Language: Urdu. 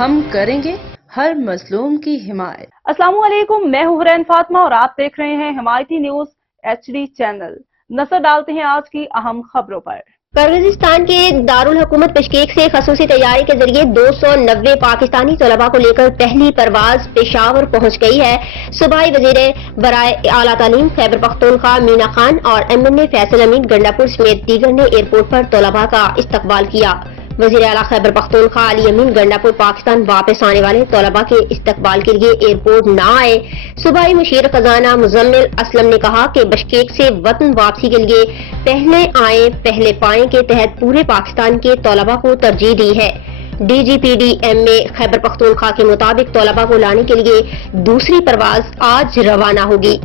ہم کریں گے ہر مظلوم کی حمایت۔ السلام علیکم، میں ہوں حرین فاطمہ اور آپ دیکھ رہے ہیں حمایتی نیوز HD چینل۔ نظر ڈالتے ہیں آج کی اہم خبروں پر۔ قرغیزستان کے دارالحکومت بشکیک سے خصوصی طیارے کے ذریعے 290 پاکستانی طلباء کو لے کر پہلی پرواز پشاور پہنچ گئی ہے۔ صوبائی وزیر برائے اعلیٰ تعلیم خیبر پختونخوا مینا خان اور MNA فیصل امین گنڈا پور سمیت دیگر نے ایئرپورٹ پر طلباء کا استقبال کیا۔ وزیر اعلیٰ خیبر پختونخوا علی امین گنڈا پور پاکستان واپس آنے والے طلباء کے استقبال کے لیے ایئرپورٹ نہ آئے۔ صوبائی مشیر خزانہ مزمل اسلم نے کہا کہ بشکیک سے وطن واپسی کے لیے پہلے آئیں پہلے پائیں کے تحت پورے پاکستان کے طلباء کو ترجیح دی ہے۔ DGPD MA خیبر پختونخوا کے مطابق طلباء کو لانے کے لیے دوسری پرواز آج روانہ ہوگی۔